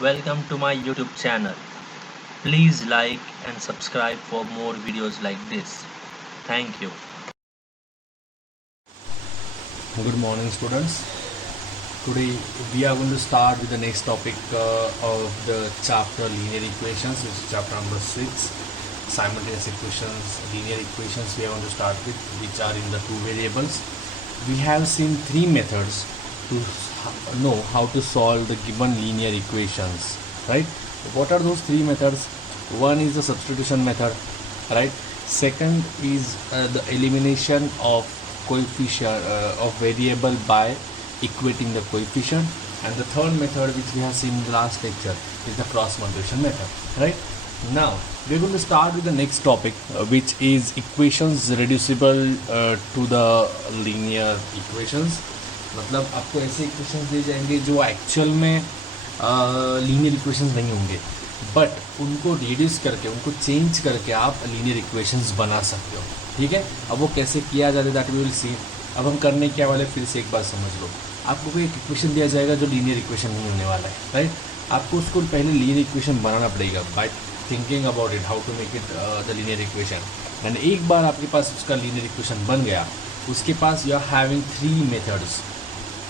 Welcome to my YouTube channel. Please like and subscribe for more videos like this. Thank you. Good morning, students. Today we are going to start with the next topic of the chapter linear equations, which is chapter number 6, simultaneous equations, linear equations. We are going to start with, which are in the two variables. We have seen three methods to know how to solve the given linear equations, right? What are those three methods? One is the substitution method, right? Second is the elimination of coefficient of variable by equating the coefficient, and the third method, which we have seen in the last lecture, is the cross multiplication method, right? Now we are going to start with the next topic, which is equations reducible to the linear equations. मतलब आपको ऐसे equations दिए जाएंगे जो actual में linear equations नहीं होंगे, but उनको रिड्यूस करके, उनको चेंज करके आप लीनियर इक्वेशंस बना सकते हो, ठीक है। अब वो कैसे किया जाता है दैट वी विल सी। अब हम करने क्या वाले, फिर से एक बात समझ लो। आपको कोई एक इक्वेशन दिया जाएगा जो लीनियर इक्वेशन नहीं होने वाला है, राइट। आपको उसको पहले लीनियर इक्वेशन बनाना पड़ेगा by thinking about it, how to make it the linear equation. And एक बार आपके पास उसका लीनियर इक्वेशन बन गया, उसके पास you are having three methods,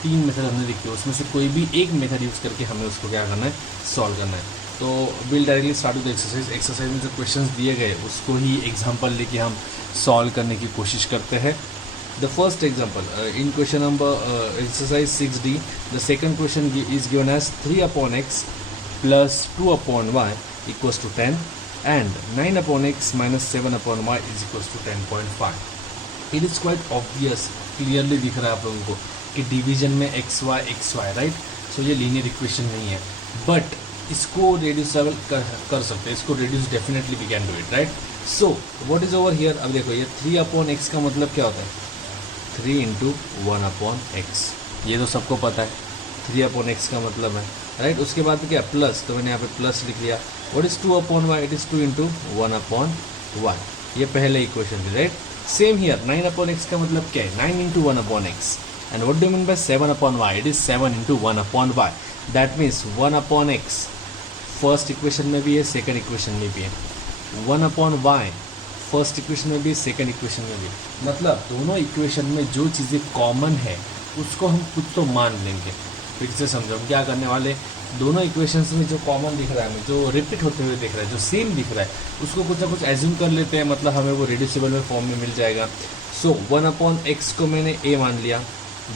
तीन मेथड हमने लिखे, उसमें से कोई भी एक मेथड यूज़ करके हमें उसको क्या करना है, सॉल्व करना है। तो will directly start with exercise. Exercise में जो क्वेश्चंस दिए गए उसको ही एग्जांपल लेके हम सॉल्व करने की कोशिश करते हैं। The first example in question number exercise 6D, the second question is given as 3/x plus 2/y equals to 10 and 9/x minus 7/y is equals to 10.5। It is quite obvious, clearly दिख रहा है आप लोगों को कि division में x Y, right. सो ये linear equation नहीं है, बट इसको रेड्यूसेबल कर सकते हैं, इसको reduce definitely we can do it, right. So what is over here, अब देखो ये 3/x का मतलब क्या होता है, 3 × 1/x, ये तो सबको पता है 3/x का मतलब है, राइट। उसके बाद क्या प्लस, तो मैंने यहाँ पे प्लस लिख लिया। What is 2/y, it is 2 × 1/y, ये पहले इक्वेशन थी, राइट। सेम हियर 9/x का मतलब क्या है, 9 × 1/x। And what do you mean by 7/y? It is 7 × 1/y. That means 1/x first equation में भी है, सेकंड इक्वेशन में भी है। 1/y फर्स्ट इक्वेशन में भी, सेकंड इक्वेशन में भी। मतलब दोनों इक्वेशन में जो चीज़ें कॉमन है उसको हम कुछ तो मान लेंगे। फिर से समझो, हम क्या करने वाले, दोनों इक्वेशंस में जो कॉमन दिख रहा है हमें, जो रिपीट होते हुए दिख रहा है, जो सेम दिख रहा है, उसको कुछ ना कुछ एज्यूम कर लेते हैं, मतलब हमें वो रिड्यूसिबल में फॉर्म में मिल जाएगा। सो 1/x को मैंने a मान लिया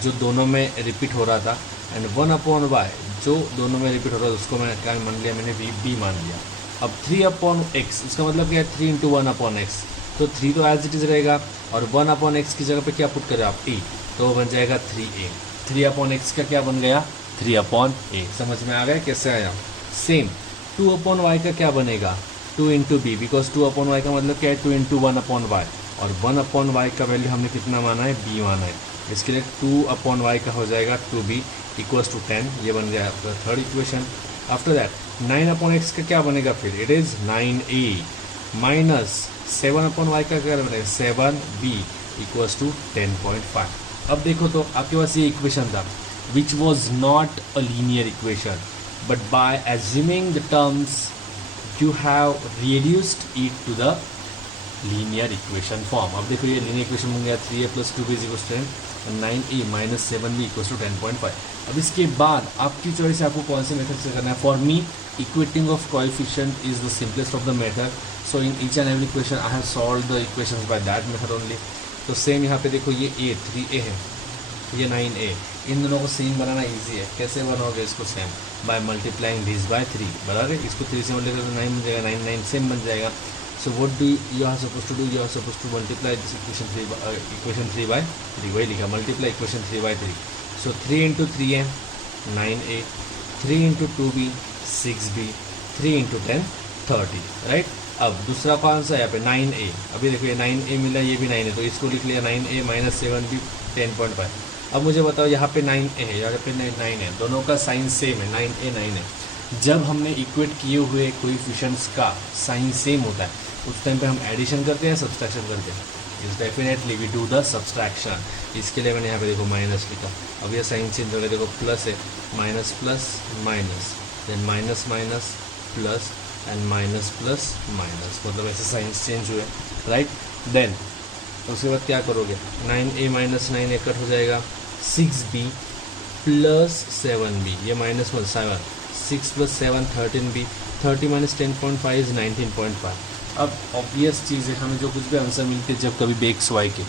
जो दोनों में रिपीट हो रहा था, एंड 1/y जो दोनों में रिपीट हो रहा था उसको मैंने क्या मान लिया, मैंने b मान लिया। अब 3/x इसका मतलब क्या है, 3 × 1/x, तो 3 तो एज इट इज़ रहेगा, और 1/x की जगह पे क्या पुट करें आप, a, तो बन जाएगा 3a। 3/x का क्या बन गया, 3/a। समझ में आ गया कैसे आया। सेम 2/y का क्या बनेगा, 2 × b, बिकॉज 2/y का मतलब क्या है, 2 × 1/y, और 1/y का वैल्यू हमने कितना माना है, b माना है। इसके लिए 2/y का हो जाएगा 2b इक्वल्स टू 10, ये बन गया आपका third equation. After that 9/x का क्या बनेगा, फिर it is 9a minus 7/y का क्या बनेगा, 7b इक्वल्स टू 10.5। अब देखो तो आपके पास ये इक्वेशन था which was not a linear equation, but by assuming the terms you have reduced it to the linear equation form. अब देखो ये लीनियर इक्वेशन बन गया 3a + 2b = 10 और 9a - 7b = 10.5। अब इसके बाद आपकी चॉइस है, आपको कौन से मेथड से करना है। For me equating of coefficient is the simplest of the method, so in each and every equation I have solve the equations by that method only. तो सेम यहाँ पे देखो ये a 3a है, ये 9a, इन दोनों को सेम बनाना easy है। कैसे बनाओगे इसको, same by multiplying this by 3, बराबर। इसको 3 से मल्टीप्लाई तो 9 बन जाएगा, 9 9 सेम बन जाएगा। So what do you are supposed to do? You are supposed to multiply this equation 3 by 3, वही लिखा, multiply equation 3 by 3. So 3 × 3a 9a, 3 × 2b 6b, 3 × 10 30, right. अब दूसरा कौन सा है यहाँ पे, 9a। अभी देखो ये 9a मिला, ये भी 9 है, तो इसको लिख लिया 9a - 7b 10.5। अब मुझे बताओ यहाँ पे 9a है, यहाँ पे 9 है, दोनों का साइन सेम है, 9a 9 है। जब हमने इक्वेट किए हुए कोएफिशिएंट्स का साइन सेम होता है उस टाइम पे हम एडिशन करते हैं, सब्सट्रैक्शन करते हैं। Is definitely we do the subtraction. इसके लिए मैंने यहाँ पे देखो माइनस लिखा, अब ये साइन चेंज हो गया, देखो प्लस है, minus plus minus, then minus minus plus and minus plus minus, मतलब ऐसे साइंस चेंज हुए, राइट। देन उसके बाद क्या करोगे, 9a माइनस 9a कट हो जाएगा, 6b प्लस 7b, ये minus 1 7, 6 plus 7 13b, 30 minus 10.5 is 19.5। अब ऑब्वियस चीज़ है, हमें जो कुछ भी आंसर मिलते हैं जब कभी भी एक्स वाई के,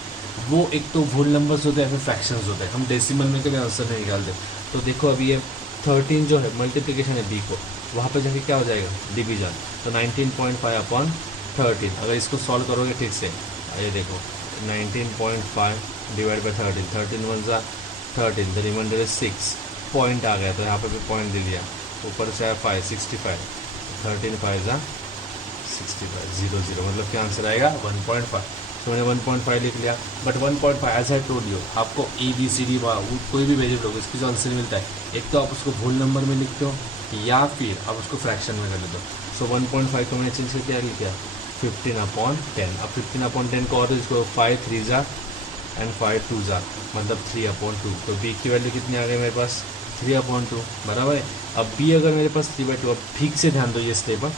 वो एक तो होल नंबर्स होते हैं या फिर फ्रैक्शंस होते हैं, हम डेसिमल में कभी आंसर नहीं निकालते। तो देखो अभी ये 13 जो है मल्टीप्लिकेशन है बी को, वहाँ पे जाके क्या हो जाएगा डिवीजन, तो 19.5 अपॉन 13, अगर इसको सॉल्व करोगे ठीक से, ये देखो 19.5 डिवाइड बाई 13, 13 1 ज़ा 13, द रिमाइंडर इज 6, पॉइंट आ गया तो यहाँ पे भी पॉइंट दे दिया, ऊपर से आया 5 65, 13 5 ज़ा 65 0 0, मतलब क्या आंसर आएगा 1.5। तो मैंने 1.5 लिख लिया, but 1.5 as I told you, आपको ए बी सी डी कोई भी वेरिएबल होगा इसकी जो आंसर मिलता है, एक तो आप उसको होल नंबर में लिखते हो या फिर आप उसको फ्रैक्शन में कर लेते हो। सो 1.5 को मैंने चेंज करके क्या लिखा 15/10। अब 15/10 को और इसको 5 3 ज़ा एंड 5 2 ज़ा, मतलब 3/2। तो बी की वैल्यू कितनी आ गई मेरे पास 3/2, बराबर है। अब बी अगर मेरे पास 3/2, अब ठीक से ध्यान दो ये स्टेप,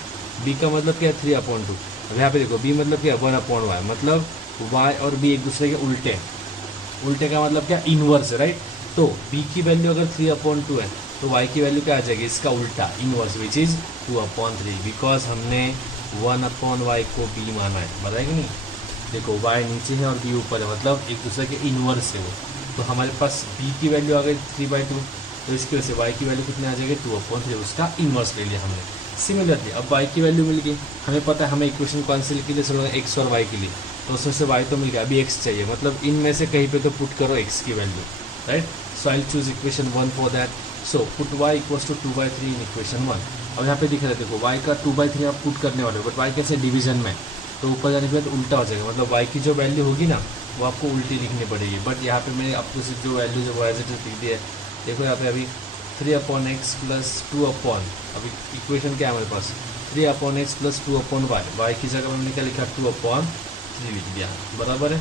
बी का मतलब क्या है 3/2। अब यहाँ पे देखो बी मतलब क्या है 1/y, मतलब y और b एक दूसरे के उल्टे हैं, उल्टे का मतलब क्या इनवर्स है, राइट। तो b की वैल्यू अगर 3/2 है तो y की वैल्यू क्या आ जाएगी इसका उल्टा इनवर्स, विच इज़ 2/3, बिकॉज हमने 1/y को b माना है, बताया कि नहीं। देखो y नीचे है और b ऊपर है, मतलब एक दूसरे के इनवर्स है वो। तो हमारे पास b की वैल्यू आ गई 3/2, तो इसकी वजह से y की वैल्यू कितनी आ जाएगी 2/3, उसका इनवर्स ले लिया हमने। सिमिलरली अब y की वैल्यू मिल गई, हमें पता है हमें इक्वेशन कौन सी के लिए सोल्व x और y के लिए, तो उसमें से y तो मिल गया, अभी x चाहिए, मतलब इनमें से कहीं पे तो पुट करो x की value, right. So I choose equation 1 for that. So put y equals to 2/3 in equation 1। अब यहाँ पे दिख रहा है देखो y का 2/3 आप पुट करने वाले हो, बट y कैसे डिवीजन में, तो ऊपर जाने के बाद उल्टा हो जाएगा, मतलब y की जो वैल्यू होगी ना वो आपको उल्टी लिखनी पड़ेगी। बट यहाँ पे मैंने आपको सिर्फ जो वैल्यू जो एज इट इज लिख दी है, देखो यहाँ पे अभी 3/x प्लस 2/, अभी इक्वेशन क्या है हमारे पास 3/x प्लस 2/y, y की जगह मैंने क्या लिखा 2/3 लिख दिया, बराबर है।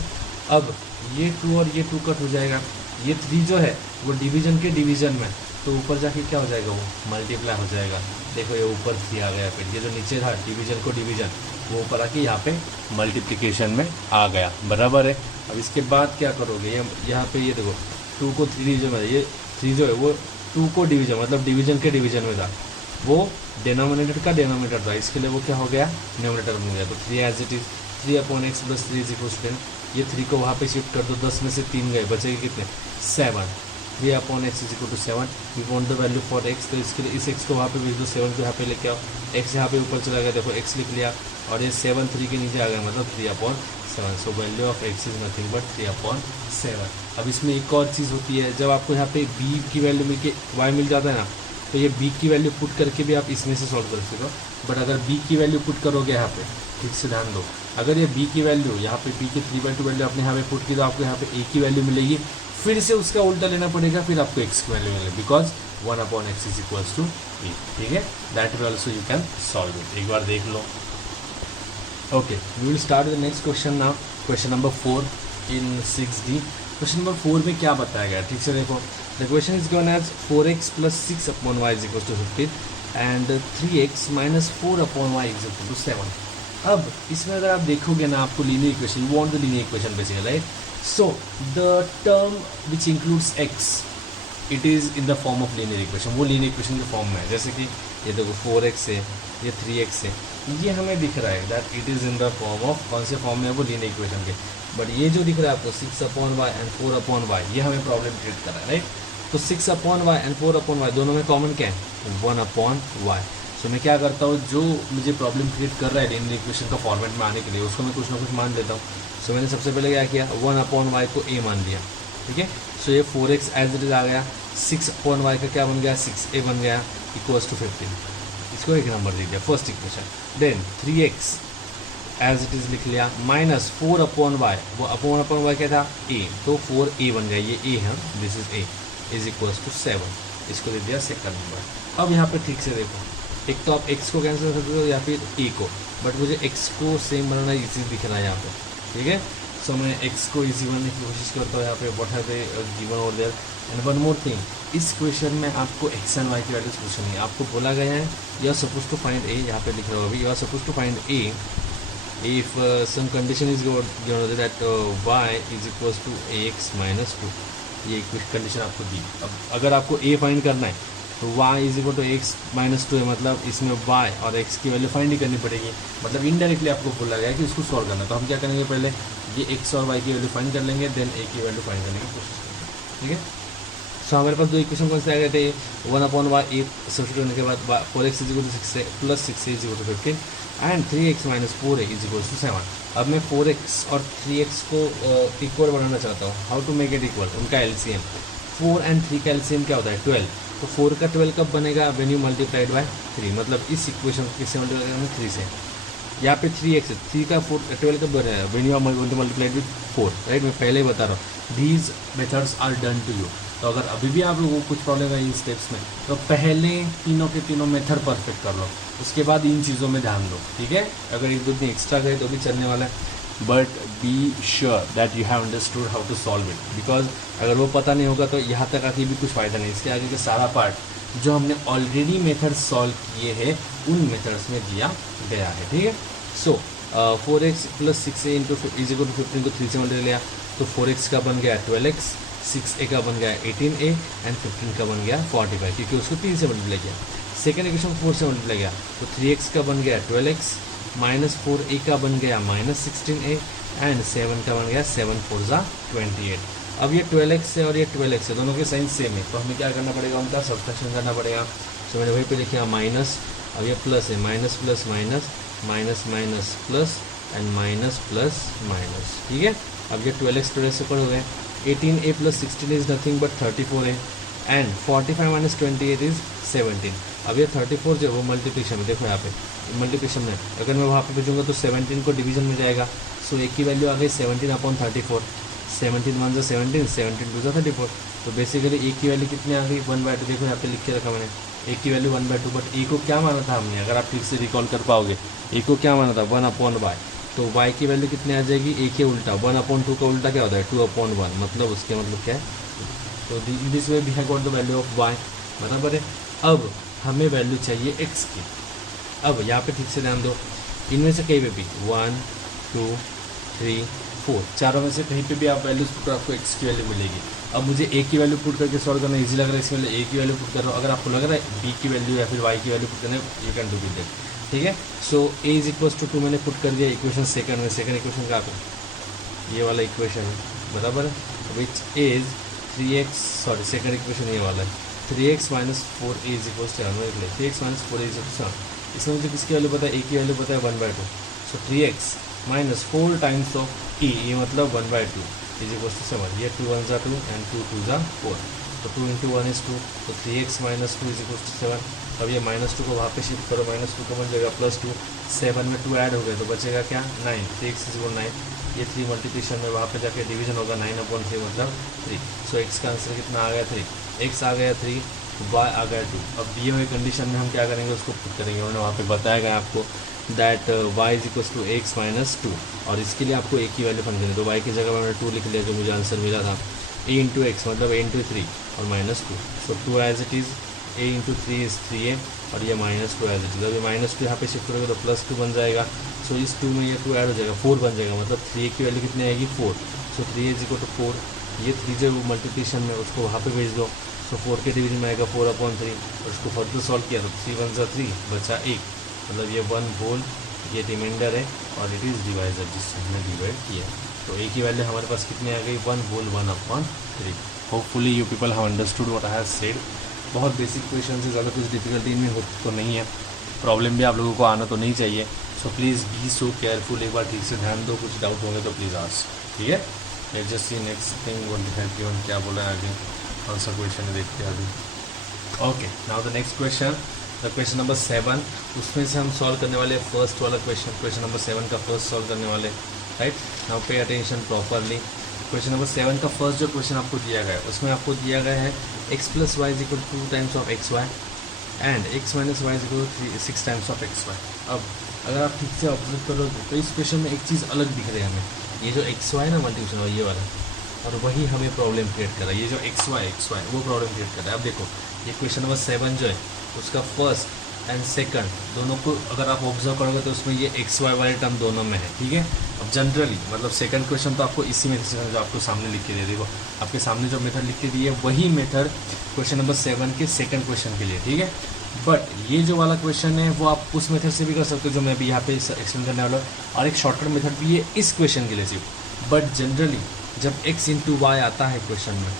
अब ये 2 और ये 2 कट हो जाएगा, ये 3 जो है वो डिवीजन के डिवीजन में, तो ऊपर जाके क्या हो जाएगा वो मल्टीप्लाई हो जाएगा। देखो ये ऊपर 3 आ गया, फिर ये जो नीचे था डिवीजन को डिवीजन, वो ऊपर आके यहाँ पे मल्टीप्लिकेशन में आ गया, बराबर है। अब इसके बाद क्या करोगे, ये यहाँ पे ये देखो 2 को 3 डिवीजन में, ये 3 जो है वो 2 को डिवीजन मतलब डिवीजन के डिवीजन में था, वो डिनोमिनेटर का डिनोमिनेटर था, इसके लिए वो क्या हो गया न्यूमरेटर बन गया। तो 3 as it is 3/x plus 3 is equals to 10, ये 3 को वहाँ पे शिफ्ट कर दो, 10 में से 3 गए, बचेगी कितने 7, 3/x is equal to 7। We want the value for x, तो इसके लिए इस x को वहाँ पे भेज दो, 7 को यहाँ पे लेके आओ, x यहाँ पे ऊपर चला गया, देखो x लिख लिया, और ये 7 3 के नीचे आ गया, मतलब 3/7। So value of x is nothing but 3/7। अब इसमें एक और चीज़ होती है, जब आपको यहाँ पे b की वैल्यू मिल के y मिल जाता है ना, तो ये b की वैल्यू पुट करके भी आप इसमें से सॉल्व कर सकते हो। बट अगर b की वैल्यू पुट करोगे यहाँ पे, ठीक से ध्यान दो, अगर ये b की वैल्यू यहाँ पे b की 3/2 वैल्यू आपने यहाँ पे पुट की, तो आपको यहाँ पे a की वैल्यू मिलेगी, फिर से उसका उल्टा लेना पड़ेगा, फिर आपको x की वैल्यू मिलेगी, because 1/x is equals to b, ठीक है। That way also you can solve it, एक बार देख लो। Okay, we will start the next question now, question number 4 in 6D। Question number 4 में क्या बताया गया, ठीक से देखो। The question is given as 4x plus 6/y is equal to 15 and 3x minus 4/y is equal to 7। अब इसमें अगर आप देखोगे ना, आपको linear equation, you want the linear equation basically, right. So the term which includes x, it is in the form of linear equation, वो linear equation के form में है। जैसे कि ये देखो 4x है, ये 3x है, ये हमें दिख रहा है that it is in the form of, कौन से फॉर्म में है वो लीनियर इक्वेशन के। बट ये जो दिख रहा है आपको 6/y एंड 4/y, ये हमें प्रॉब्लम क्रिएट कर रहा है, राइट। तो 6/y एंड 4/y दोनों में कॉमन क्या है 1/y। सो मैं क्या करता हूँ, जो मुझे प्रॉब्लम क्रिएट कर रहा है लीनियर इक्वेशन का फॉर्मेट में आने के लिए, उसको मैं कुछ ना कुछ मान देता हूँ। सो मैंने सबसे पहले क्या किया 1/y को a मान लिया, ठीक है। सो ये 4x एज इट इज आ गया, 6/y का क्या बन गया 6a बन गया, इक्वल्स टू 15, इसको एक नंबर दे दिया first equation. Then 3x as it is लिख लिया, माइनस 4/y, वो अपॉन क्या था a, तो 4a बन गया, ये a है, this is a, is equals to 7, इसको दे दिया सेकंड नंबर। अब यहाँ पे ठीक से देखो, एक तो आप x को कैंसिल कर सकते हो या फिर a को, बट मुझे x को सेम बनाना इजी दिख रहा है यहाँ पे, ठीक है। सो मैं x को इजी बनने की कोशिश करता हूँ यहाँ पे what have they given over there. And one more thing, इस क्वेश्चन में आपको x एंड y की वैल्यूज पूछनी है। आपको बोला गया है you are suppose to find a, यहाँ पे लिख रहा हूँ अभी, you are suppose to find a if some condition is given that y is equals to ax minus 2, ये कंडीशन आपको दी। अब अगर आपको a फाइंड करना है तो y is equal to x minus 2 है, मतलब इसमें y और x की वैल्यू फाइंड ही करनी पड़ेगी। मतलब इनडायरेक्टली आपको बोला गया है कि इसको सॉल्व करना। तो हम क्या करेंगे, पहले ये x और y की वैल्यू फाइंड कर लेंगे, देन a की वैल्यू फाइंड करने की कोशिश करेंगे। ठीक है, सो हमारे पास दो इक्वेशन कौन से आ गए थे, 1/y ए सब्स्टिट्यूट करने के बाद 4x is equal to 6 plus 6a is equal to 15 and 3x minus 4a is equal to 7। अब मैं 4x और 3x को इक्वल बनाना चाहता हूँ। How to make it equal, उनका एलसीएम 4 एंड 3 का एलसीएम क्या होता है 12। तो 4 का 12 कब बनेगा, व्हेन यू मल्टीप्लाइड बाय 3, मतलब इस इक्वेशन किससे मल्टीप्लाई करेंगे 3 से। यहाँ पे 3x 3 का 12 कब बनेगा, when you are multiplied with 4, right. मैं पहले ही बता रहा हूँ these methods are done to you. तो अगर अभी भी आप लोगों को कुछ प्रॉब्लम है इन स्टेप्स में, तो पहले तीनों के तीनों मेथड परफेक्ट कर लो, उसके बाद इन चीज़ों में ध्यान दो। ठीक है, अगर एक दो दिन एक्स्ट्रा गए तो भी चलने वाला है, but be sure that you have understood how to solve it, because अगर वो पता नहीं होगा तो यहाँ तक आके भी कुछ फ़ायदा नहीं। इसके आगे का सारा पार्ट जो हमने ऑलरेडी मेथड सॉल्व किए हैं उन मेथड्स में दिया गया है। ठीक है, so 4x plus 6a into is equal to 15 को 3 से मल्टीप्लाई लिया तो 4x का बन गया 12x, 6a का बन गया 18a एंड 15 का बन गया 45, क्योंकि उसको 3 से मल्टीप्लाई किया। सेकेंड इक्वेशन 4 से मल्टीप्लाई किया तो 3x का बन गया 12x, माइनस 4a का बन गया माइनस 16a एंड 7 का बन गया 7 4 ज़ा 28। अब ये 12x है और ये 12x है, दोनों के साइन सेम है, तो हमें क्या करना पड़ेगा, उनका सब्ट्रैक्शन करना पड़ेगा। तो मैंने वहीं पे लिखा माइनस, अब ये प्लस है, minus plus minus, minus minus plus and minus plus minus. ठीक है, अब ये 12x 12x से पढ़ हो गए। 18a plus 16 is nothing but 34 है एंड 45 माइनस 28 इज 17। अब ये 34 जो वो मल्टीप्लिकेशन में, देखो यहाँ पे मल्टीप्लिकेशन में अगर मैं वहाँ पे भेजूँगा तो 17 को डिवीजन में जाएगा। सो एक की वैल्यू आ गई 17/34, 17 1 17, 17 2 34। तो बेसिकली एक की वैल्यू कितनी आ गई 1/2। देखो यहाँ पे लिख के रखा मैंने, एक की वैल्यू 1/2, बट ए को क्या माना था हमने, अगर आप ठीक से रिकॉल कर पाओगे ए को क्या माना था 1/y। तो y की वैल्यू कितनी आ जाएगी, ए के उल्टा 1/2 का उल्टा क्या होता है 2/1, मतलब उसके मतलब क्या है। तो this way we have got the value of y, बराबर है। अब हमें वैल्यू चाहिए x की। अब यहाँ पे ठीक से ध्यान दो, इनमें से कहीं पे भी 1 2 3 4 चारों में से कहीं पे भी आप वैल्यूज पुट करो, आपको x की वैल्यू मिलेगी। अब मुझे a की वैल्यू पुट करके सॉल्व करना इजी लग रहा है, इसमें a की वैल्यू पुट कर रहा हूँ। अगर आपको लग रहा है b की वैल्यू या फिर y की वैल्यू पुट करना है, you can do with it. ठीक है, so a is equals to 2 मैंने पुट कर दिया इक्वेशन सेकंड में। सेकंड इक्वेशन का ये वाला इक्वेशन है, बराबर, which is 3x, sorry second equation ये वाला है 3x minus 4a is equals to 7। 3x minus 4a is equals to 7। इसमें मुझे किसकी वैल्यू पता है, a की वैल्यू पता है 1/2। सो 3x minus 4 times of e, ये मतलब 1/2 इज इक्वल्स टू 7। ये 2 1 2 एंड 2 2 4, तो 2 इंटू 1 इज 2, तो 3x minus 2 is equals to 7। अब ये -2 को वहाँ पे शिफ्ट करो, -2 को बन जाएगा +2, 7 में 2 ऐड हो गए तो बचेगा क्या 9, 3x इज इक्वल 9। ये 3 मल्टीप्लिकेशन में वहाँ पे जाके डिवीजन होगा 9/3 मतलब 3। सो x का आंसर कितना आ गया 3, x आ गया 3, y आ गया 2। अब दिए हुए कंडीशन में हम क्या करेंगे, उसको पुट करेंगे। उन्होंने वहाँ पे बताया गया आपको that y is equals to x minus 2, और इसके लिए आपको a की वैल्यू फाइंड करनी है। तो y की जगह मैंने 2 लिख लिया, जो मुझे आंसर मिला था a इंटू एक्स मतलब a इंटू 3 और -2। So 2 as it is, a into 3 is 3a और ये -2 एज इट इज़। अब ये -2 यहाँ पे शिफ्ट करोगे तो +2 बन जाएगा। सो इस 2 में ये 2 ऐड हो जाएगा, 4 बन जाएगा, मतलब 3a की वैल्यू कितनी आएगी 4। सो 3a इज इक्वल टू 4, ये 3 जो मल्टीप्लिकेशन में उसको वहाँ पे भेज दो। सो 4 के डिवीजन में आएगा 4/3, और उसको फर्दर सॉल्व किया तो 3 1 3 बचा 1, मतलब ये 1 होल, ये रिमाइंडर है और इट इज़ डिवाइजर जिससे हमने डिवाइड किया। तो a की वैल्यू हमारे पास कितनी आ गई 1 whole 1/3। Hopefully you people have understood what I have said. बहुत बेसिक क्वेश्चन से ज़्यादा कुछ डिफिकल्टी इनमें हो तो नहीं है, प्रॉब्लम भी आप लोगों को आना तो नहीं चाहिए। So please be so careful, एक बार ठीक से ध्यान दो, कुछ डाउट होंगे तो प्लीज़ आस्क। ठीक है, let's just see next thing what have given, क्या बोला है आगे, कौन सा क्वेश्चन है देखते हैं अभी। Okay, now the next question, the question number 7, उसमें से हम सॉल्व करने वाले फर्स्ट वाला क्वेश्चन नंबर 7 का फर्स्ट सॉल्व करने वाले, right. Now pay attention properly. Question number 7 का फर्स्ट जो क्वेश्चन आपको दिया गया है, उसमें आपको दिया गया है x plus y is equal to 2 times of x y and x minus y is equal to 6 times of x y. अब अगर आप ठीक से ऑब्जर्व करोगे तो इस क्वेश्चन में एक चीज़ अलग दिख रही है हमें, ये जो एक्स वाई ना मल्टीप्लिकेशन और ये वाला, और वही हमें प्रॉब्लम क्रिएट कर रहा है। ये जो एक्स वाई वो प्रॉब्लम क्रिएट कर रहा है। अब देखो ये क्वेश्चन नंबर 7 जो है उसका फर्स्ट एंड सेकंड दोनों को अगर आप ऑब्जर्व करोगे तो उसमें ये एक्स वाई वाले टर्म दोनों में है, ठीक है। अब जनरली मतलब सेकंड क्वेश्चन तो आपको इसी मेथड से जो आपको सामने लिख के दिए, देखो आपके सामने जो मेथड लिख के दिए वही मेथड क्वेश्चन नंबर 7 के सेकंड क्वेश्चन के लिए, ठीक है। बट ये जो वाला क्वेश्चन है वो आप उस मेथड से भी कर सकते हो जो मैं अभी यहाँ पे एक्सप्लेन करने वाला हूँ, और एक शॉर्टकट मेथड भी है इस क्वेश्चन के लिए सिर्फ। बट जनरली जब x इंटू वाई आता है क्वेश्चन में,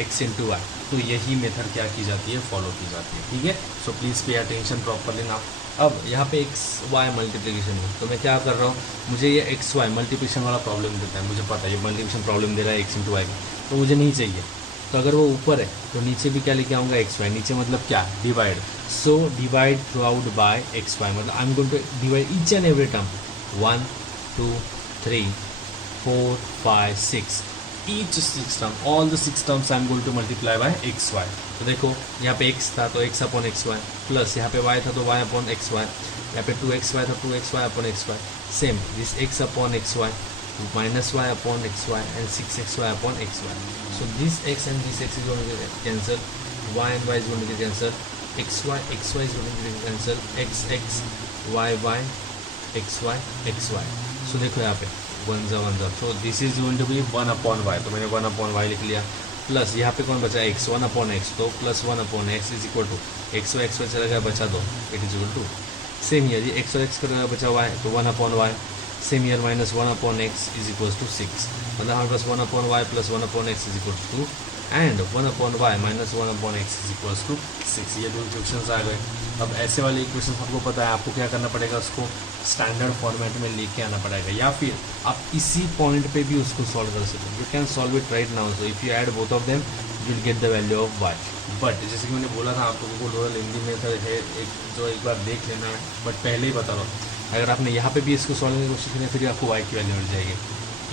x इंटू वाई, तो यही मेथड क्या की जाती है, फॉलो की जाती है, ठीक है। So please pay attention properly now. अब यहाँ पे एक्स वाई मल्टीप्लिकेशन है, तो मैं क्या कर रहा हूँ, मुझे ये एक्स वाई मल्टीप्लिकेशन वाला प्रॉब्लम देता है, मुझे पता है ये मल्टीप्लिकेशन प्रॉब्लम दे रहा है एक्स इंटू वाई, तो मुझे नहीं चाहिए। तो अगर वो ऊपर है तो नीचे भी क्या लेके आऊँगा, एक्स वाई। नीचे मतलब क्या, divide. So divide throughout by x y, मतलब I am going to divide each and every term 1 2 3 4 5 6, each 6 term, all the 6 terms I am going to multiply by x y। तो देखो यहाँ पे x था तो x upon x y, plus यहाँ पे y था तो y अपॉन एक्स वाई, यहाँ पे 2xy था 2xy upon x y, same this x upon x y minus y upon x y and 6xy upon x y. So this x and this x is going to get cancel, y and y is going to get cancel, xy is going to get cancel, x y xy xy। So देखो यहाँ पे 1 जा, तो this is going to be 1 upon y, तो मैंने 1 upon Y लिख लिया, plus यहाँ पे कौन बचा x 1 अपॉन एक्स, तो plus 1 upon x is equal to x y चला गया, बचा दो, it is equal to same here ये एक्स और एक्स का बचा हुआ है तो 1 upon y, same here minus 1 upon x is equal to 6, मतलब हमारे पास 1 upon y plus 1 upon x is equal to 2 and 1 upon y minus 1 upon x is equal to 6। ये दो इक्वेशंस आ गए। अब ऐसे वाले इक्वेशन आपको पता है, आपको क्या करना पड़ेगा, उसको स्टैंडर्ड फॉर्मेट में लेके आना पड़ेगा, या फिर आप इसी पॉइंट पे भी उसको सॉल्व कर सकते हो। You can solve it right now, so if you add both of them you will get the value of y. But जैसे कि मैंने बोला था आप लोगों को लोअर हिंदी में है एक बार देख लेना है, बट पहले ही बता रहा हूँ अगर आपने यहाँ पे भी इसको सॉल्व करने की कोशिश की फिर आपको वाई की वैल्यू मिल जाएगी।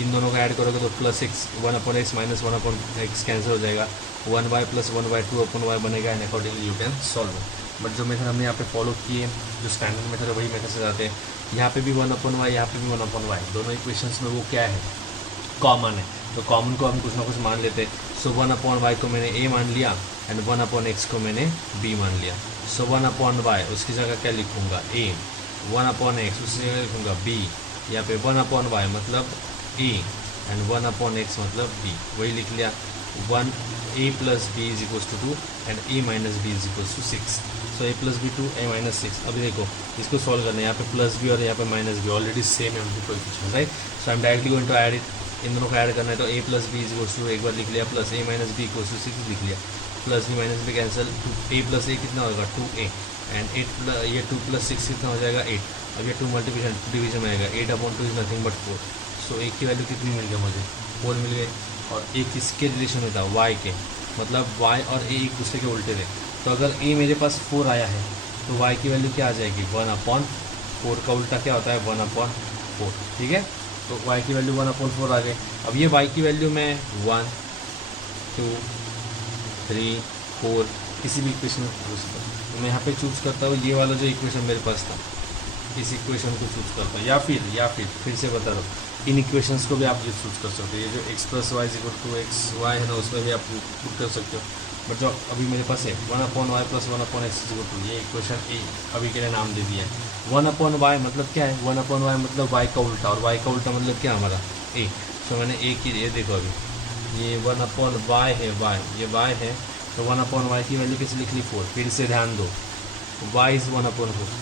इन दोनों का ऐड करोगे तो plus x 1 upon x minus 1 upon x cancel हो जाएगा, 1 y plus 1 y 2 upon y बनेगा and accordingly you can solve. But जो मेथड हमने यहाँ पे फॉलो किए, जो स्टैंडर्ड मेथड है वही मेथड से जाते हैं। यहाँ पे भी 1 अपॉन वाई, यहाँ पे भी 1 अपॉन वाई, दोनों इक्वेशंस में वो क्या है, कॉमन है, तो कॉमन को हम कुछ ना कुछ मान लेते हैं। सो 1 अपॉन वाई को मैंने ए मान लिया एंड 1 अपॉन एक्स को मैंने बी मान लिया। सो 1 अपॉन वाई उसकी जगह क्या लिखूँगा, ए, 1 अपॉन एक्स उसकी जगह लिखूँगा बी, यहाँ पे 1 अपॉन वाई मतलब ए एंड 1 अपॉन एक्स मतलब बी, वही लिख लिया। 1 a plus b is equals to 2 and a minus b is equals to 6। So a plus b 2 a minus 6। अभी देखो इसको सॉल्व करना है, यहाँ पे प्लस बी और यहाँ पे माइनस बी ऑलरेडी सेम है उनकी coefficient, right. So I am directly going to add it, इन दोनों को ऐड करना है तो a plus b is equals to एक बार लिख लिया, plus a minus b equals to 6 लिख लिया, plus b minus b cancel, a plus a कितना होगा 2a एंड 8 ये 2 प्लस 6 कितना हो जाएगा 8। अब ये 2 मल्टीप्लिकेशन डिवीजन में आएगा, 8 upon 2 is nothing but 4। So a की वैल्यू कितनी मिल गई मुझे, 4 मिल गई। और a किसके रिलेशन में था, y के, मतलब y और a एक दूसरे के उल्टे थे। तो अगर a मेरे पास 4 आया है तो y की वैल्यू क्या आ जाएगी, 1 अपॉन 4 का उल्टा क्या होता है 1 अपॉन 4, ठीक है। तो y की वैल्यू 1 अपॉन 4 आ गई। अब ये y की वैल्यू मैं 1 2 3 4 किसी भी इक्वेशन में चूज़ करता हूँ, तो मैं यहाँ पे चूज़ करता हूँ ये वाला जो इक्वेशन मेरे पास था, इस इक्वेशन को चूज़ करता हूँ, या फिर से बता रहा हूँ इन इक्वेशंस को भी आप ये चूज़ कर सकते हो। ये जो x plus y equal to x y है ना, उसमें भी आप पुट कर सकते हो। बट जो अभी मेरे पास है 1 upon y plus 1 upon x equal to, ये इक्वेशन ए अभी के लिए नाम दे दिया है। 1 अपॉन वाई मतलब क्या है, 1 अपॉन वाई मतलब वाई का उल्टा, और वाई का उल्टा मतलब क्या हमारा ए। तो मैंने ए की, ये देखो अभी ये 1 अपॉन वाई है, ये वाई है, तो 1 अपॉन वाई की वैल्यू कैसे लिख ली 4। फिर से ध्यान दो, वाई इज़ 1 अपॉन 4,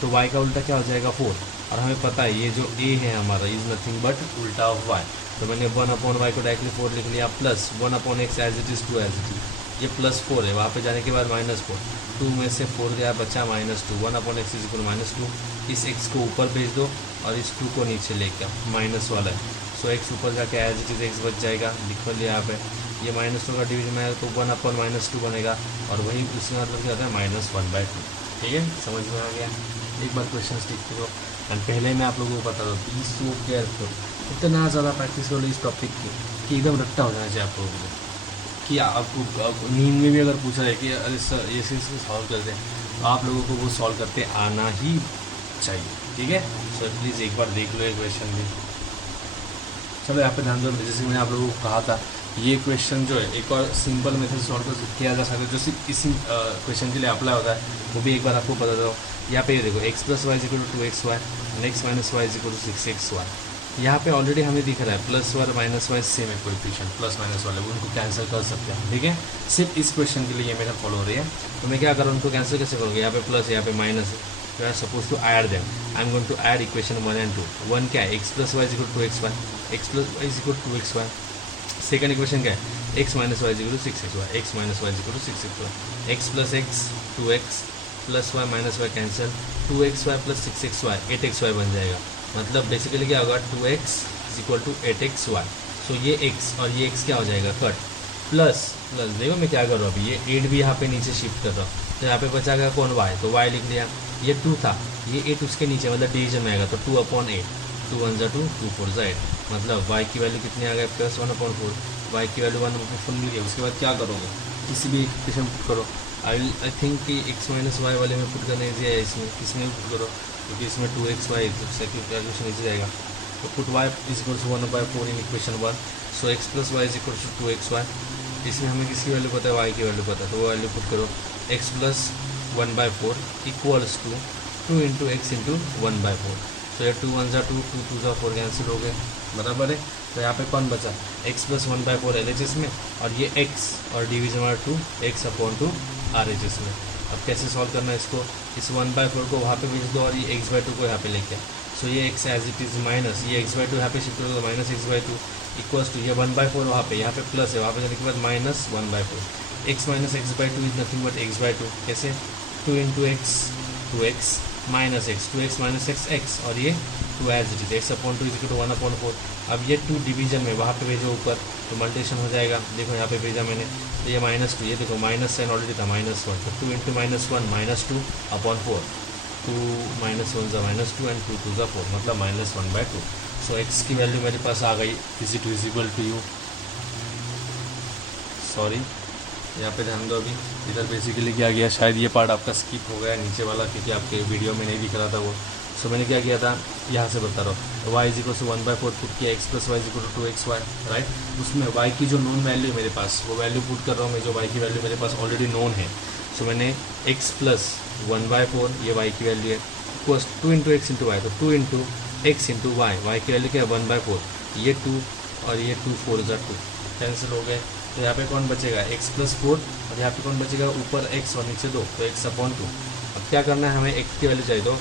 तो वाई का उल्टा क्या हो जाएगा 4, और हमें पता है ये जो a है हमारा इज़ नथिंग बट उल्टा ऑफ y। तो मैंने 1 अपॉन वाई को डायरेक्टली 4 लिख लिया, plus 1 upon x as it is 2 as it is, ये प्लस 4 है, वहाँ पे जाने के बाद माइनस 4, 2 में से 4 गया बचा minus 2, 1 upon x is equal minus 2। इस x को ऊपर भेज दो और इस 2 को नीचे लेके आओ, माइनस वाला है। सो x ऊपर जाके एज इट इज x बच जाएगा, लिख लिया यहाँ पे। ये माइनस 2 का डिवीजन में आएगा तो 1 अपॉन माइनस 2 बनेगा, और वही उसमें मतलब क्या होता है -1/2, ठीक है, समझ में आ गया। एक बार क्वेश्चन लिख दो एंड पहले मैं आप लोगों को बता दूँ प्लीज़ सो केयरफुल, इतना ज़्यादा प्रैक्टिस करो इस टॉपिक की कि एकदम रट्टा हो जाना चाहिए आप लोगों को, कि आपको नींद में भी अगर पूछा जाए कि अरे सर ये सॉल्व करते हैं, तो आप लोगों को वो सॉल्व करते आना ही चाहिए, ठीक है। सो प्लीज़ एक बार देख लो ये क्वेश्चन भी। चलो यहाँ पे ध्यान दो, जैसे मैंने आप लोगों को कहा था ये क्वेश्चन जो है एक और सिंपल मेथड सॉल्व किया जा सकता है जो सिर्फ इसी क्वेश्चन के लिए अप्लाई होता है, वो भी एक बार आपको पता दो। यहाँ पे ये देखो x plus y equal to 2xy and x minus y equal to 6xy। यहाँ पे ऑलरेडी हमें दिख रहा है plus y minus y same है कोएफिशिएंट, प्लस माइनस वाले वो उनको कैंसिल कर सकते हैं, ठीक है। सिर्फ इस क्वेश्चन के लिए ये मेथड फॉलो हो रही है। तो मैं क्या करूँ, उनको कैंसिल कैसे करूँगा, यहाँ पे प्लस यहाँ पे माइनस है, तो I suppose to add them. I am going to add equation 1 and 2। 1 क्या है, x plus y equal to 2xy, x plus y equal to 2xy। Second equation क्या है, x minus y equal to 6xy, x minus y equal to 6xy, x plus x 2x plus y minus y cancel, 2xy plus 6xy 8xy बन जाएगा। मतलब basically क्या होगा, 2x equal to 8xy। सो ये x और ये x क्या हो जाएगा, कट, प्लस प्लस देखो मैं क्या कर रहा हूँ अभी, ये 8 भी यहाँ पे नीचे शिफ्ट कर रहा हूँ, तो यहाँ पे बचा गया कौन, y, तो y लिख लिया। ये 2 था, ये 8 उसके नीचे मतलब डिवीजन में आएगा, तो 2/8, 2 1 = 2, 2 4 = 8। मतलब y की वैल्यू कितनी आ गई, प्लस 1/4, y की वैल्यू 1/4 मिल गई। उसके बाद क्या करोगे, किसी भी इक्वेशन पुट करो। आई थिंक कि x माइनस वाई वाले में पुट करना ईजी है, इसमें पुट करो, क्योंकि इसमें 2xy सेकंड कैलकुलेशन ईजी जाएगा। तो put y is equal to 1/4 in equation 1। So x plus y is equal to 2xy। इसमें हमें किसकी वैल्यू पता है, y की वैल्यू पता है, तो वो वैल्यू पुट करो। x plus 1/4 equals to 2 into x into 1/4। तो ये 2 1 = 2, 2 2 = 4 कैंसिल हो गए, बराबर है। तो यहाँ पे कौन बचा, x प्लस 1/4 LHS में, और ये x और डिवीजन वाला 2 x/2 RHS में। अब कैसे सॉल्व करना है इसको, इस 1/4 को वहाँ पे भेज दो और ये x/2 को यहाँ पे लेके आओ। सो ये x as it is minus, ये x/2 यहाँ पे शिफ्ट करोगे, माइनस x/2 इक्वल्स टू ये 1/4 वहाँ पे, यहाँ पे प्लस है, वहाँ पे जाने के बाद minus 1/4। x minus x/2 is nothing but x/2। कैसे, 2 into x 2x minus x, 2x minus x और ये 2 as it is x/2 is equal to 1/4। अब ये 2 डिवीजन में वहाँ पे भेजो ऊपर, तो मल्टीप्लिकेशन हो जाएगा। देखो यहाँ पे भेजा मैंने, तो ये -2, ये देखो माइनस साइन ऑलरेडी था, -1, तो 2 इंटू -1 -2/4, 2 -1 = -2 एंड 2 2 = 4, मतलब -1/2। सो x की वैल्यू मेरे पास आ गई, is it equal to you, sorry यहाँ पे ध्यान दो। अभी इधर बेसिकली क्या किया, शायद ये पार्ट आपका स्किप हो गया नीचे वाला, क्योंकि आपके वीडियो में नहीं दिख रहा था वो। सो मैंने क्या किया था, यहाँ से बता रहा हूँ, y is equal to 1/4 put किया, x plus y is equal to 2xy, right. उसमें y की जो नोन वैल्यू मेरे पास, वो वैल्यू पुट कर रहा हूँ मैं, जो y की वैल्यू मेरे पास ऑलरेडी नोन है। सो मैंने x प्लस 1/4, ये y की वैल्यू है, equals 2 into x into y, तो 2 इंटू x इंटू y की वैल्यू क्या है 1/4, ये 2 और ये 2 4 = 2 कैंसिल हो गए। तो यहाँ पे कौन बचेगा, x प्लस 4, और यहाँ पे कौन बचेगा, ऊपर x और नीचे 2, तो x/2। अब क्या करना है, हमें x की वैल्यू चाहिए, तो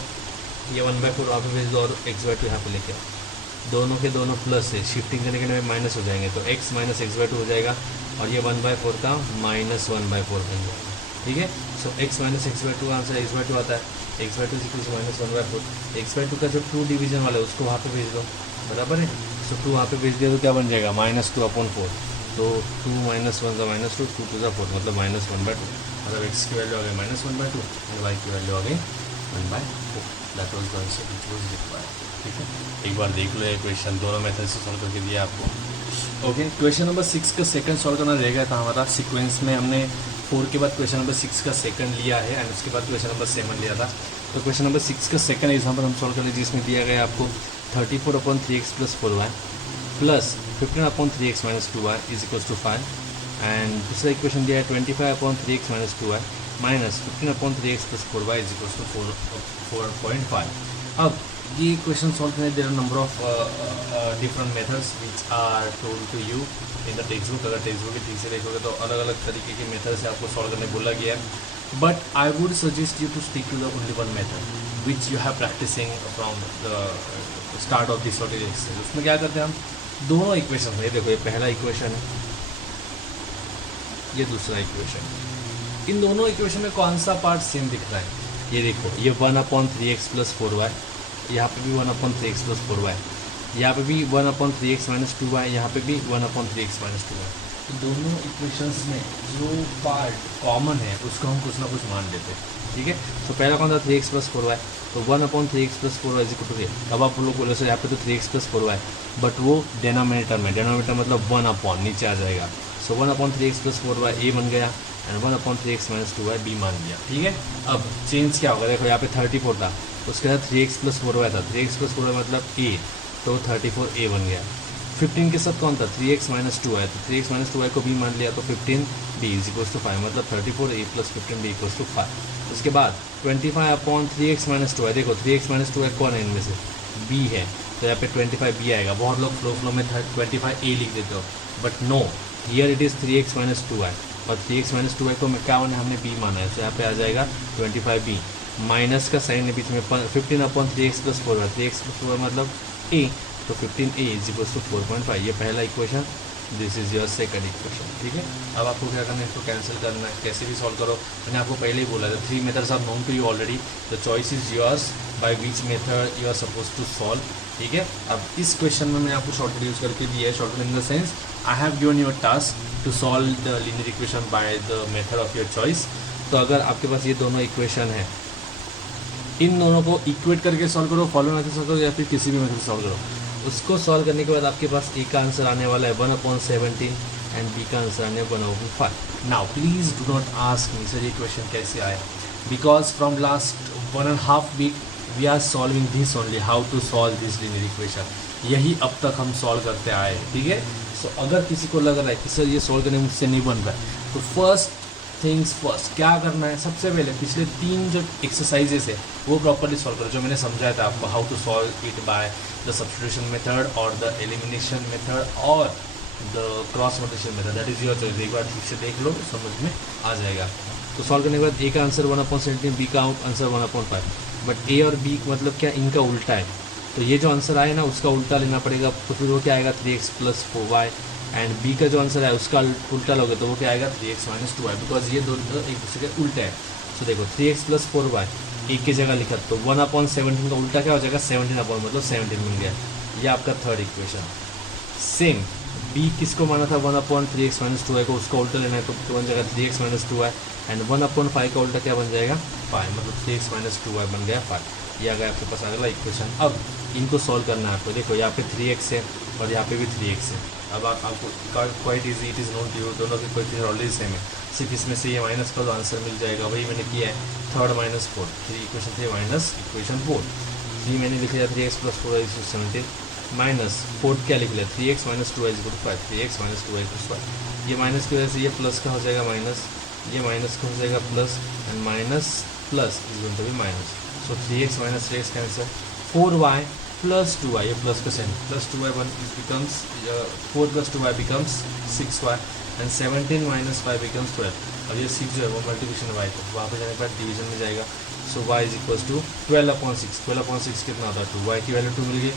ये 1/4 वहाँ पे भेज दो और x/2 यहाँ पे लेके आओ। दोनों के दोनों प्लस है, शिफ्टिंग करने के लिए माइनस हो जाएंगे, तो x माइनस x/2 हो जाएगा, और ये 1/4 का -1/4 बन जाएगा, ठीक है। सो x minus x/2 answer x/2 आता है, x/2 इक्वल -1/4। x/2 का जो 2 डिवीजन वाला है उसको वहाँ पे भेज दो, बराबर है। सो 2 वहाँ पे भेज दिया तो क्या बन जाएगा, -2/4, तो 2 - 1 = -2, 2 2 = 4, मतलब -1/2। मतलब x की वैल्यू आ गई -1/2 और y की वैल्यू आ गई 1/4। That was the answer which was required, ठीक है। एक बार देख लो ये क्वेश्चन, दोनों मेथड से सॉल्व करके दिया आपको। ओके, क्वेश्चन नंबर 6 का सेकंड सॉल्व करना रह गया था हमारा। सीक्वेंस में हमने 4 के बाद क्वेश्चन नंबर 6 का सेकंड लिया है, एंड उसके बाद क्वेश्चन नंबर 7 लिया था। तो क्वेश्चन नंबर 6 का सेकंड एग्जाम्पल हम सॉल्व करेंगे, जिसमें दिया गया आपको 34/3x + 4y plus 15/3x - 2y is equal to 5। And दूसरा इक्वेशन दिया है 25/3x - 2y minus 15/3x + 4y is equal to 4.5। अब ये क्वेश्चन सॉल्व करने there are number of different methods which are told to you in the textbook. अगर textbook के ठीक से देखोगे तो अलग अलग तरीके के मेथड से आपको सॉल्व करने बोला गया है, but I would suggest you to stick to the only one method which you have practising from the start of this exercise. उसमें क्या करते हैं हम, दोनों इक्वेशन है, देखो ये पहला इक्वेशन है, ये दूसरा इक्वेशन। इन दोनों इक्वेशन में कौन सा पार्ट सेम दिख रहा है, ये देखो, ये 1/3x + 4y, यहाँ पे भी 1/3x + 4y, यहाँ पे भी 1/3x - 2y, यहाँ पे भी 1/3x - 2y। तो दोनों इक्वेशंस में जो पार्ट कॉमन है उसको हम कुछ ना कुछ मान लेते हैं, ठीक है। तो पहला कौन था 3x + 4y, तो 1/3x + 4y is equal to ये। अब आप लोग बोले सर यहाँ पे तो 3x + 4y, बट वो डेनोमिनेटर में, डेनोमिनेटर मतलब 1/, नीचे आ जाएगा। सो 1/3x + 4y a बन गया, एंड 1/3x - 2y b मान लिया, ठीक है। अब चेंज क्या होगा, देखो यहाँ पे 34 था, उसके साथ 3x + 4y था, 3x + 4y मतलब a, तो 34a बन गया। 15 के साथ कौन था 3x माइनस 2y, तो 3x माइनस 2y को b मान लिया तो 15b इज इक्वल्स टू 5, मतलब 34a plus 15b equals to 5। उसके बाद 25 अपॉन 3x माइनस 2y, देखो 3x माइनस 2y कौन है इनमें से b है, तो यहाँ पे 25b आएगा। बहुत लोग फ्लो में 25a लिख देते हो, but no, here it is 3x minus 2y, और 3x माइनस 2y को क्या माना है, हमने b माना है, तो यहाँ पे आ जाएगा 25b, माइनस का साइन है बीच में, 15 upon 3x plus 4y, 3x plus 4y मतलब a, तो 15a इज इक्वल्स टू 4.5, ये पहला equation, this is your second equation. ठीक है, अब आपको क्या करना है, इसको कैंसिल करना है, कैसे भी सॉल्व करो, मैंने आपको पहले ही बोला था 3 methods are known to you already, the choice is yours by which method you are suppose to solve. ठीक है, अब इस क्वेश्चन में मैंने आपको शॉर्टकट यूज़ करके दिया है, shortcut in the sense I have given your task to solve the linear equation by the method of your choice. तो अगर आपके पास ये दोनों इक्वेशन है, इन दोनों को इक्वेट करके सॉल्व करो, फॉलो मेथड सॉल्व करो, या फिर किसी भी मेथड सॉल्व करो। उसको सॉल्व करने के बाद आपके पास ए का आंसर आने वाला है 1/17 एंड बी का आंसर आने 1/5। Now please do not ask me sir ये क्वेश्चन कैसे आए, because from last 1.5 week we are solving this only, how to solve this linear equation, यही अब तक हम सॉल्व करते आए हैं। ठीक है, सो अगर किसी को लग रहा है कि सर ये सॉल्व करने मुझसे नहीं बन रहा है, तो फर्स्ट थिंग्स फर्स्ट, क्या करना है, सबसे पहले पिछले 3 जो एक्सरसाइजेस है वो प्रॉपर्ली सॉल्व करो, जो मैंने समझाया था आपको, how to solve it by the substitution method और द एलिमिनेशन मेथड और the cross multiplication method, that is your choice. एक बार ठीक से देख लो, समझ में आ जाएगा। तो सॉल्व करने के बाद ए का आंसर 1/17, बी का आंसर 1/5, बट ए और बी मतलब क्या, इनका उल्टा है, तो ये जो आंसर आए ना उसका उल्टा लेना पड़ेगा, तो फिर वो क्या आएगा 3x plus 4y, and B का जो आंसर है उसका उल्टा लोगे तो वो क्या आएगा 3x माइनस 2y, बिकॉज ये दोनों एक दूसरे के उल्टे हैं। तो देखो 3x प्लस 4y एक की जगह लिखा, तो 1/17 का उल्टा क्या हो जाएगा 17 अपॉन, मतलब 17 मिल गया, ये आपका थर्ड इक्वेशन। सेम बी किसको माना था 1/3x माइनस 2y को, उसका उल्टा लेना है तो बन जाएगा 3x माइनस 2y, एंड 1/5 का उल्टा क्या बन जाएगा 5, मतलब 3x माइनस 2y बन गया 5। ये आ गया आपके पास अगला इक्वेशन। अब इनको सॉल्व करना है आपको, देखो यहाँ पे 3x है और यहाँ पे भी 3x है। अब आपको quite easy, it is known to you, दोनों के कोई ऑलरेडी सेम है, सिर्फ इसमें से ये माइनस का तो आंसर मिल जाएगा, वही मैंने किया है, 3 माइनस 4, 3 इक्वेशन 3 माइनस इक्वेशन 4, 3 मैंने लिख लिया 3x plus 4y is 17, minus 4 क्या लिख लिया 3x minus 2y is 5, 3x minus 2y is 5, ये माइनस की वजह से ये प्लस का हो जाएगा माइनस, ये माइनस का हो जाएगा plus, and minus plus is going to be minus, so 3x minus 3x cancel, 4y plus 2y, ये प्लस का sign, plus 2y becomes 4 plus 2y becomes 6y, and 17 minus 5 becomes 12, और ये 6 जो है वो मल्टीप्लिकेशन y को वहाँ पे जाने के बाद डिवीजन में जाएगा, सो y इज इक्वल्स टू 12/6, 12/6 कितना होता है 2, y की वैल्यू 2 मिल गई।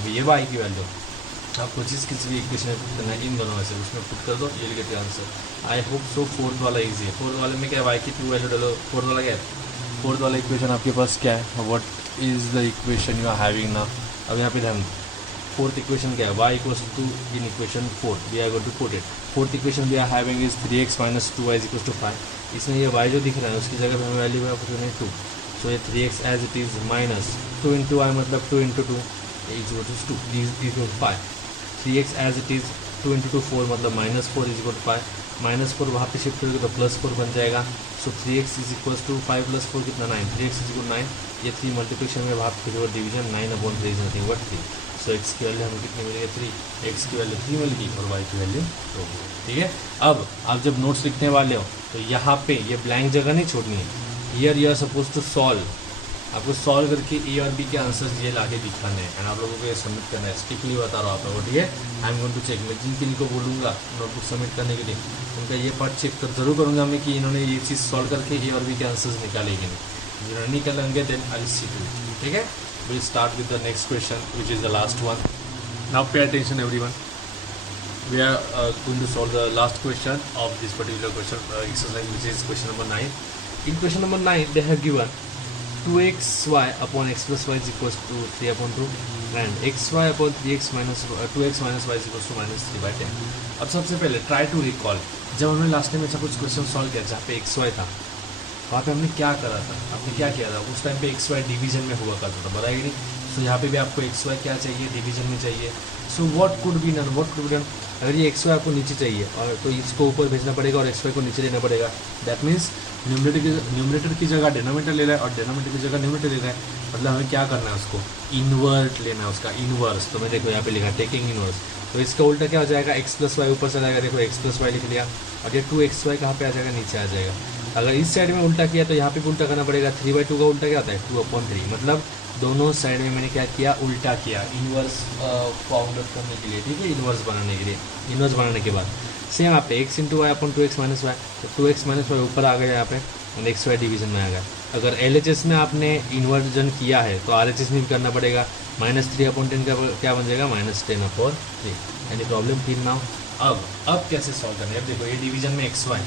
अब ये y की वैल्यू आपको जिस किसी भी इक्वेशन में पुट करना है, इन दोनों में से उसमें पुट कर दो, ये get answer. I hope so fourth वाला इजी है, फोर्थ वाले में क्या y की 2 वैल्यू डालो, फोर्थ वाला क्या है, फोर्थ वाला इक्वेशन आपके पास क्या है, what is the equation you are having ना। अब यहाँ पे ध्यान, फोर्थ इक्वेशन क्या है, y equals to in equation 4 we are going to put it, fourth equation we are having is 3x minus 2y is equals to 5, इसमें ये y जो दिख रहा है उसकी जगह पे हमें वैल्यू है पुट 2, सो ये 3x as it is minus 2 into y मतलब 2 into 2 is equal to 2 is equal to 5, 3x as it is 2 into 2 4 मतलब minus 4 is equal to 5, minus 4 वहाँ पे शिफ्ट करोगे तो प्लस 4 बन जाएगा, so 3x is equals to 5 plus 4 कितना 9, 3x is equal 9, ये 3 मल्टीप्लिकेशन में भाग फिर division 9/3 is nothing but 3, so x की वैल्यू हमें कितनी मिलेगी 3, x की वैल्यू 3 मिलेगी और y की वैल्यू 2। ठीक है, अब आप जब नोट्स लिखने वाले हो तो यहाँ पे ये ब्लैंक जगह नहीं छोड़नी है, here you are suppose to solve, आपको सॉल्व करके ए और बी के आंसर्स ये लाके दिखाने हैं, एंड आप लोगों को ये सबमिट करना है, स्ट्रिक्टली बता रहा हूँ आप लोगों को। ठीक है, I am going to check, मैं जिन किन को बोलूँगा नोटबुक सबमिट करने के लिए उनका ये पार्ट चेक कर जरूर करूँगा मैं कि इन्होंने ये चीज़ सॉल्व करके ए और बी के आंसर्स निकाले कि नहीं, जिन्होंने निकालेंगे देन आई सी टू। ठीक है, will start with the next question which is the last one. Now pay attention everyone, we are going to solve the last question of this particular question exercise, which is question number 9. In question number 9 they have given 2xy upon x plus y is equals to 3/2 and xy upon 3x minus 2x minus y is equals to minus 3/10. अब सबसे पहले try to recall, जब हमने last time ऐसा कुछ question solve किया जहाँ पे xy था वहाँ पे हमने क्या करा था, आपने क्या किया था, उस टाइम पे xy डिवीजन में हुआ करता था, बताया कि नहीं। सो यहाँ पे भी आपको xy क्या चाहिए, डिवीजन में चाहिए। So what could be done, what could be done, अगर ये xy आपको नीचे चाहिए और तो इसको ऊपर भेजना पड़ेगा और xy को नीचे लेना पड़ेगा, दैट मीन्स न्यूमरेटर की जगह डिनोमिनेटर ले रहा है और डिनोमिनेटर की जगह न्यूमरेटर ले रहा है, मतलब हमें क्या करना है, उसको इन्वर्ट लेना है, उसका इन्वर्स। तो मैं देखो यहाँ पे लिखा टेकिंग इन्वर्स, तो इसका उल्टा क्या हो जाएगा, एक्स प्लस वाई ऊपर चला जाएगा, देखो एक्स प्लस वाई लिख लिया, और ये 2xy कहाँ पे आ जाएगा, नीचे आ जाएगा। अगर इस साइड में उल्टा किया तो यहाँ पे भी उल्टा करना पड़ेगा। 3/2 का उल्टा क्या होता है, 2/3, मतलब दोनों साइड में मैंने क्या किया, उल्टा किया, इन्वर्स फाउंड करने के लिए, ठीक है, इन्वर्स बनाने के लिए। इन्वर्स बनाने के बाद सेम यहाँ पे x into y upon 2x minus y, तो 2x माइनस वाई ऊपर आ गया यहाँ पे, और एक्स वाई डिवीजन में आ गया। अगर LHS में आपने इन्वर्जन किया है तो RHS में भी करना पड़ेगा। -3/10 का क्या बन जाएगा, -10/3। यानी प्रॉब्लम फिर ना हो। अब कैसे सॉल्व करना है, अब देखो ये डिवीजन में एक्स वाई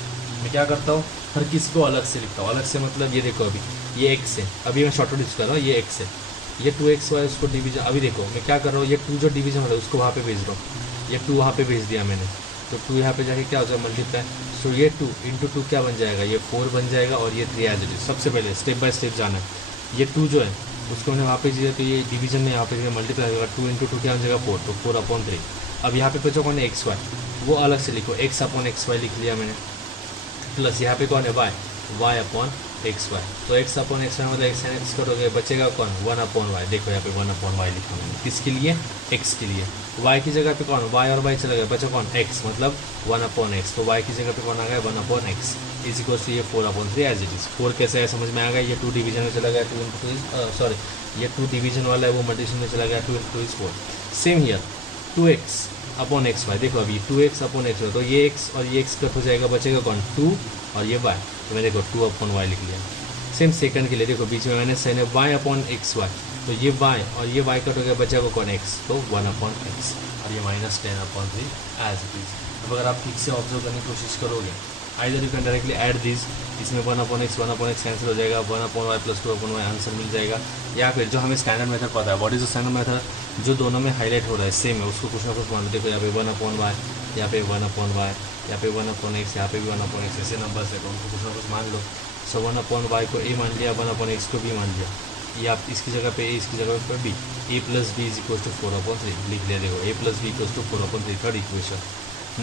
मैं क्या करता हूँ, हर किसी को अलग से लिखता हूँ। अलग से मतलब ये देखो, अभी ये x है, अभी मैं शॉर्ट यूज कर रहा हूँ, ये x है, ये 2xy उसको डिवीजन, अभी देखो मैं क्या कर रहा हूँ, ये 2 जो डिवीजन हो रहा है उसको वहाँ पे भेज रहा हूँ, ये 2 वहाँ पे भेज दिया मैंने, तो 2 यहाँ पे जाके क्या हो जाएगा, मल्टीप्लाई। सो ये 2 इंटू 2 क्या बन जाएगा, ये 4 बन जाएगा, और ये 3 एज इट इज। सबसे पहले स्टेप बाय स्टेप जाना है। ये 2 जो है उसको मैंने वहाँ पे दिया, तो ये डिवीजन में यहाँ पे मल्टीप्लाई होगा, 2 इंटू 2 क्या बन जाएगा, 4, तो 4/3। अब यहाँ पे बचा कौन है, एक्स वाई, वो अलग से लिखो, x/xy लिख लिया मैंने, प्लस यहाँ पे कौन है, y/xy, तो x/xy मतलब x एंड x करोगे, बचेगा कौन, 1/y। देखो यहाँ पे 1/y लिखा मैंने, किसके लिए, x के लिए। y की जगह पे कौन, y और y चला गया, बचा कौन, x, मतलब 1/x, तो y की जगह पे कौन आ गया, 1/x इज इक्वल टू ये 4/3 एज इट इज। 4 कैसे है समझ में आ गया, ये 2 डिवीजन में चला गया, 2 इंटू 2 सॉरी, ये 2 डिवीजन वाला है वो मल्टीप्लिकेशन में चला गया, 2 into 2 is 4। Same here 2x/xy, देखो अभी 2x/xy, तो ये x और ये x कट हो जाएगा, बचेगा कौन, 2 और ये y, तो मैं देखो 2/y लिख लिया। सेम सेकंड के लिए देखो, बीच में मैंने साइन है y/xy, तो ये y और ये y कट हो गया, बचेगा कौन, x, तो 1/x, और ये -10/3 एज इट इज। अब अगर आप ठीक से ऑब्जर्व करने की कोशिश करोगे, either you can directly add this, इसमें 1/x कैंसिल हो जाएगा, 1/y प्लस 2/y आंसर मिल जाएगा। या फिर जो हमें स्टैंडर्ड मेथड पता है, what is the standard method, जो दोनों में हाईलाइट हो रहा है सेम है, उसको कुछ ना कुछ मान लो। देखो यहाँ पे 1/y, यहाँ पे 1/y, यहाँ पे 1/x, यहाँ पे भी 1/x, ऐसे नंबर्स है तो उनको कुछ ना कुछ मान लो। सो 1/y को a मान लिया, 1/x को b मान लिया, ये आप इसकी जगह पे a, इसकी जगह पे b, a plus b is equal to 4/3 लिख लिया। देखो a plus b equal to 4/3, third equation.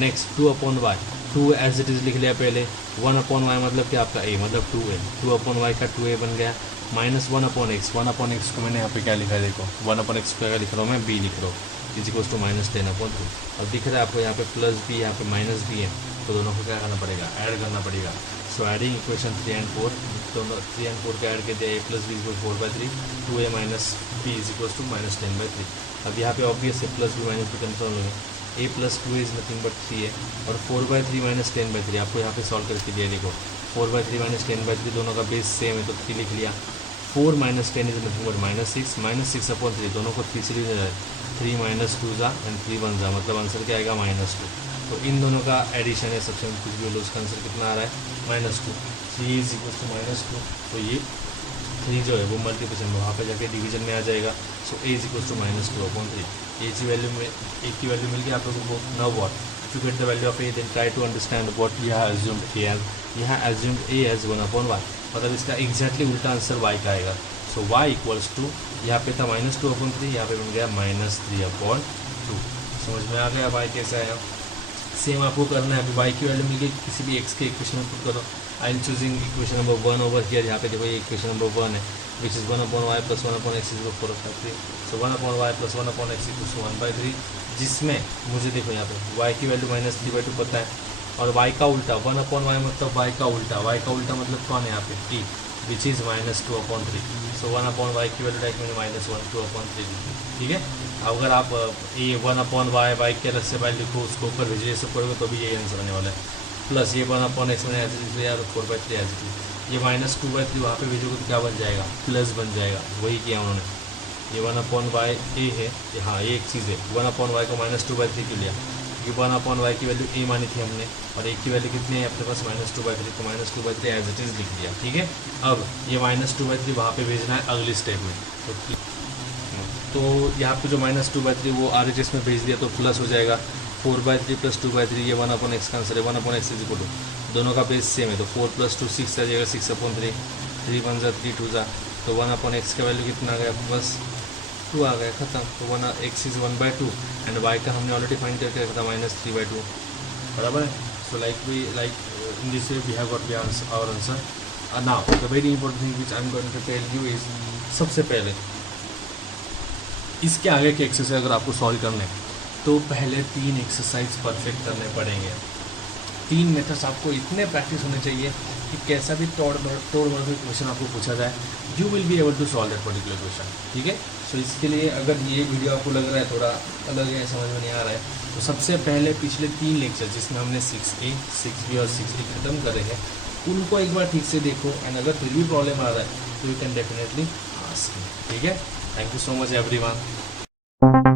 Next 2/y, 2 as it is लिख लिया पहले, 1/y मतलब क्या आपका a, मतलब 2a, 2/y का 2a बन गया, -1/x, 1/x को मैंने यहाँ पे क्या लिखा है, देखो 1/x को क्या लिख रहा हूँ मैं, b लिख रहा हूँ, इज इक्वल टू -10/2। और दिख रहा है आपको यहाँ पे प्लस b, यहाँ पे माइनस b है, तो दोनों को क्या करना पड़ेगा, ऐड करना पड़ेगा। सो एडिंग इक्वेशन 3 and 4, दोनों 3 and 4 का ऐड कर दिया, a plus b is 4/3, 2a minus b is equal to -10/3। अब यहाँ पे ऑब्वियस है plus b minus b control होगा, a plus 2 is nothing but 3 है, और 4/3 माइनस 10/3 आपको यहाँ पे सॉल्व करके दिया। देखो 4/3 माइनस 10/3 दोनों का बेस सेम है, तो 3 लिख लिया। 4 माइनस 10 इज नथिंग बट -6/3, दोनों को 3 से लिखा जाए, 3 माइनस 2 जा एंड 3 1 जा, मतलब आंसर क्या आएगा, -2। तो इन दोनों का एडिशन है, सबसे कुछ भी लो, उसका आंसर कितना आ रहा है, -2। 3 इज इक्वल टू -2, तो ये 3 जो है वो मल्टीप्लिकेशन में वहाँ पे जाके डिवीजन में आ जाएगा। So a is equal to -2/3, a की वैल्यू में, a की वैल्यू मिल गई आप लोगों को। Now what, if you get the value of a then try to understand what we have assumed a as, यहाँ अज्यूम्ड a एज 1/y, मतलब इसका एग्जैक्टली उल्टा आंसर y का आएगा। सो y इक्वल्स टू, यहाँ पे था -2/3, यहाँ पे बन गया -3/2। समझ में आ गया y कैसे आया। सेम आपको करना है, अभी y की वैल्यू मिल गई, किसी भी x के इक्वेशन में पुट करो। I am choosing equation number 1 over here, यहाँ पे देखो ये इक्वेशन नंबर 1 है, which is 1/y plus 1/x is 4/3। सो 1/y plus 1/x equals to 1/3, जिसमें मुझे देखो यहाँ पे y की वैल्यू -3/2 पता है, और y का उल्टा 1/y मतलब y का उल्टा मतलब कौन है यहाँ पे, t, which is -2/3। So 1/y की वैल्यू डायरेक्ट मैंने -1 2/3 ठीक है। अगर आप ये 1/y y के अलग से वैल्यू लिखो, उसको ऊपर भेजिए, सब करोगे तो भी यही आंसर आने वाला है। प्लस ये 1/x मैंने एज लिख लिया, 4/3 एज लिख, ये -2/3 वहाँ पे भेजोगे तो क्या बन जाएगा, प्लस बन जाएगा, वही किया उन्होंने। ये 1/y a है, हाँ ये एक चीज़ है, 1/y को -2/3 क्यों लिया, क्योंकि 1/y की वैल्यू a मानी थी हमने, और a की वैल्यू कितनी है अपने पास -2/3, तो -2/3 एज इट इज़ लिख दिया, ठीक है। अब ये -2/3 वहाँ पे भेजना है अगली स्टेप में, तो यहाँ पे जो -2/3 वो RHS में भेज दिया, तो प्लस हो जाएगा 4/3 प्लस 2/3, ये 1/x का आंसर है, 1/x इज इक्वल टू, दोनों का बेस सेम है, तो 4 प्लस 2 6 आ जाएगा, 6/3, 3 1 जा 3 2 जा, तो 1/x का वैल्यू कितना आ गया, बस 2 आ गया, खत्म। तो 1x इज 1/2 एंड y का हमने ऑलरेडी फाइंड करके रखा था -3/2, बराबर है। So like in this way we have got our answer. Now the very important thing which I am going to tell you is, सबसे पहले इसके आगे के एक्सरसाइज अगर आपको सॉल्व करने हैं तो पहले 3 एक्सरसाइज परफेक्ट करने पड़ेंगे। 3 मेथड्स आपको इतने प्रैक्टिस होने चाहिए कि कैसा भी तोड़ मरोड़ क्वेश्चन आपको पूछा जाए, you will be able to solve that particular question. ठीक है, सो इसके लिए अगर ये वीडियो आपको लग रहा है थोड़ा अलग है, समझ में नहीं आ रहा है, तो सबसे पहले पिछले 3 लेक्चर जिसमें हमने 6A, 6B और 6D खत्म करे हैं, उनको एक बार ठीक से देखो, एंड अगर फिर भी प्रॉब्लम आ रहा है तो you can definitely ask me. ठीक है, thank you so much everyone.